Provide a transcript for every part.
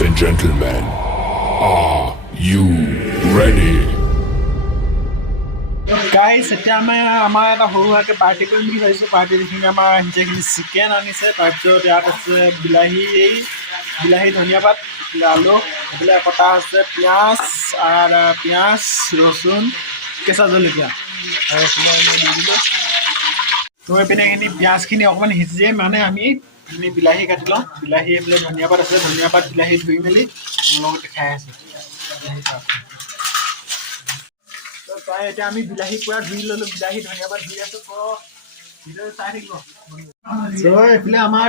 Ladies and gentlemen, are you ready? গাইছ এতিয়া আমাৰ এটা সৰুকৈ পাৰ্টি কৰিম বুলি ভাবিছোঁ। পাৰ্টিখিনি আমাৰ আহিছেখিনি চিকেন আনিছে, তাৰপিছত ইয়াত আছে বিলাহী ধনিয়া পাত, আলু, এইফালে কটা আছে পিঁয়াজ ৰচুন কেঁচা জলকীয়া, আৰু এইফালে তো এইপিনেখিনি পিঁয়াজখিনি অকণমান সিজে মানে আমি বিলাহী কাটি লওঁ। বিলাহী এইফালে ধনিয়া পাত আছে, ধনিয়া পাত বিলাহী ধুই মেলি লগতে খাই আছোঁ। তাই এতিয়া আমি বিলাহী পুৰা ধুই ল'লোঁ, বিলাহী ধনিয়া পাত ধুই আছোঁ। ভিডিঅ' চাই থাকিব। এইফালে আমাৰ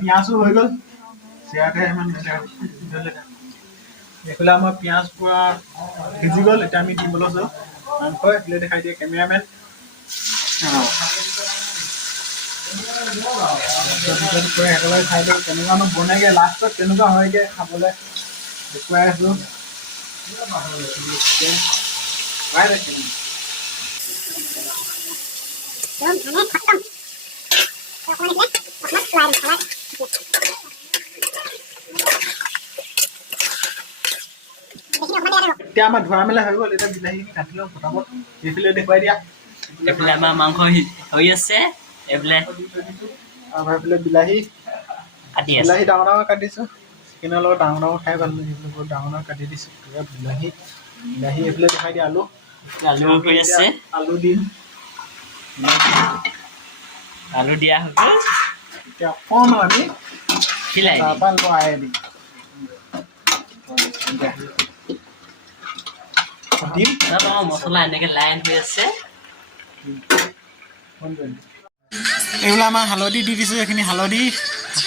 পিঁয়াজো হৈ গ'ল। এইফালে আমাৰ পিঁয়াজ পুৰা সিজি গ'ল। এতিয়া আমি দিম লৈছোঁ মাংস। এইফালে দেখাই দিয়ে কেমেৰামেন। একেবাৰে খাই দিওঁ কেনেকুৱানো বনাইগৈ, লাষ্টত কেনেকুৱা হয়গৈ খাবলৈ দেখুৱাই আছোঁ। এতিয়া আমাৰ ধোৱা মেলা হৈ গ'ল। এতিয়া বিলাহীখিনি কাটি লওঁ ফটাফট। এইফালে দেখুৱাই দিয়া। এইফালে আমাৰ মাংস হৈ আছে। এইফালে বিলাহী কাটি আছে। বিলাহী ডাঙৰ ডাঙৰ কাটিছোঁ। চিকেনৰ লগত ডাঙৰ ডাঙৰ খাই ভাল লাগে, বহুত ডাঙৰ ডাঙৰ কাটি দিছোঁ। বিলাহী এইফালে দেখাই দিয়া আলু হৈ আছে। আলু দিম। আলু দিয়া হৈ গ'ল। এতিয়া অকণমান আমি বিলাহী তাৰপৰা লৰাই দিম। মছলা এনেকে লাইন হৈ আছে। এইবিলাক আমাৰ হালধি দি দিছোঁ। এইখিনি হালধি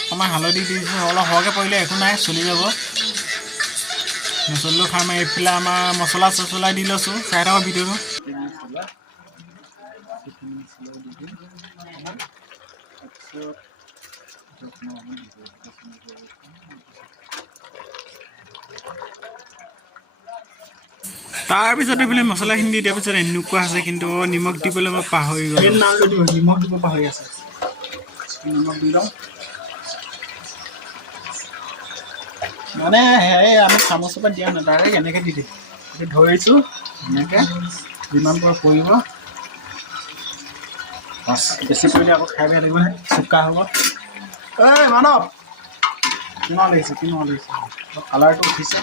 অকণমান হালধি দি দিছোঁ। অলপ সৰহকৈ পৰিলে একো নাই, চলি যাব। নচলিলেও খাম। এইফালে আমাৰ মছলা চছলা দি লৈছোঁ। চাই থাকক ভিডিঅ'টো। তাৰপিছত এইফালে মছলাখিনি দি দিয়াৰ পিছত এনেকুৱা আছে, কিন্তু নিমখ দিবলৈ মই পাহৰি গ'লোঁ। নিমখ দিব পাহৰি আছে। নিমখ দি লওঁ মানে আমি চামুচৰ পৰা দিয়া নাই, ডাইৰেক্ট এনেকৈ দি দিম। ধৰিছোঁ এনেকৈ যিমান পৰা পৰিব। বাছ বেছি পৰিলে আকৌ খাই বেয়া লাগিব, চোকা হ'ব। মানৱ কিমান লাগিছে কালাৰটো উঠিছে।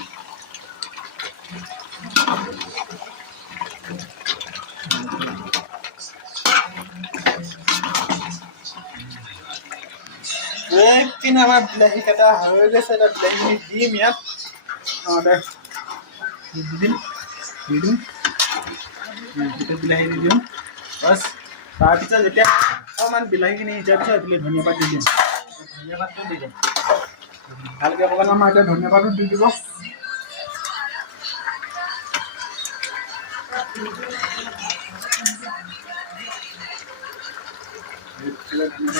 আমাৰ বিলাহী কেইটা হৈ গৈছে। বিলাহীখিনি দিম ইয়াত। বিলাহী দি দিওঁ বাছ। তাৰপিছত যেতিয়া অকণমান বিলাহীখিনি সিজাৰ পিছত এইফালে ধনিয়া পাত দি দিম। ধনিয়া পাতটো দি দিম ভালকৈ। অকণমান আমাৰ এতিয়া ধনিয়া পাতটো দি দিব।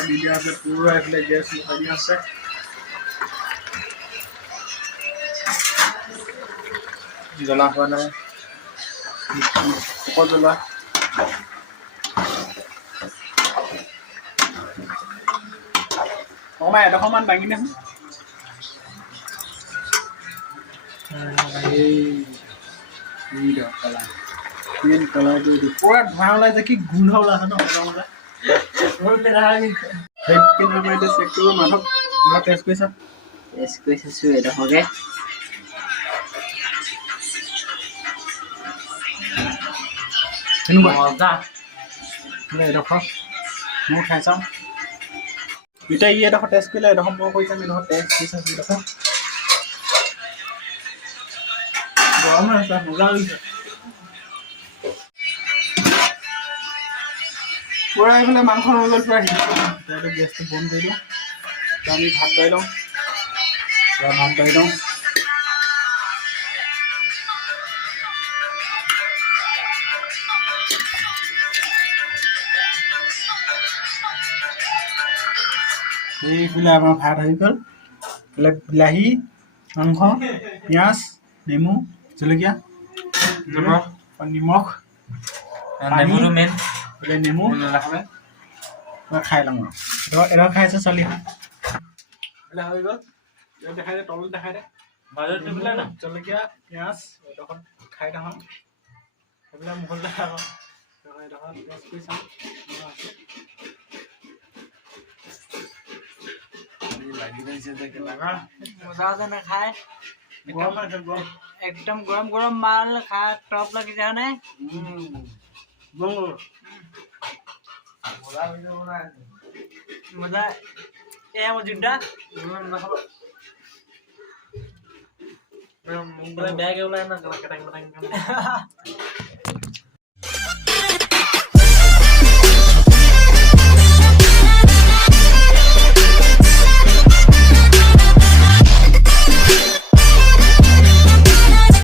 দি দিয়া আছে পুৰা। এইফালে গেছ লাগি আছে। জ্বলা হোৱা নাই, জ্বলা অকণমান এডোখৰমান দাঙি দেখোন। কালাৰটো পুৰা ধোঁৱা ওলাইছে। কি গোন্ধ ওলাইছে ন? টেষ্ট কৰি চাইছোঁ এডোখৰকে। এডোখৰ মই খাই চাওঁ। এতিয়া এডোখৰ টেষ্ট কৰিলে, এডোখৰ মই কৰি চাম। এডোখৰ টেষ্ট কৰি চাইছোঁ। এডোখৰ গৰম হৈ আছে, মজা লাগিছে পুৰা। এইফালে মাংস হৈ গ'ল পুৰা। গেছটো বন্ধ কৰি দিওঁ। আমি ভাত বাঢ়ি লওঁ। এইফালে আমাৰ ভাত হৈ গ'ল। এইফালে বিলাহী মাংস, পিঁয়াজ, নেমু, জলকীয়া, নিমখ, নেমু খাই লওঁ আৰু এডোখৰ খাই আছে চালি হৈ গ'ল। দেখাই দে, তলত দেখাই দে। জলকীয়া পিঁয়াজ এডোখৰত খাই থাকোঁ সেইবিলাক মুখলৈ আকৌ এডোখৰত টেষ্ট কৰি চাওঁ मजा से ना खाए एकदम गरम गरम माल खा टॉप लगी जाने मजा ये मुझे बैग वाला ना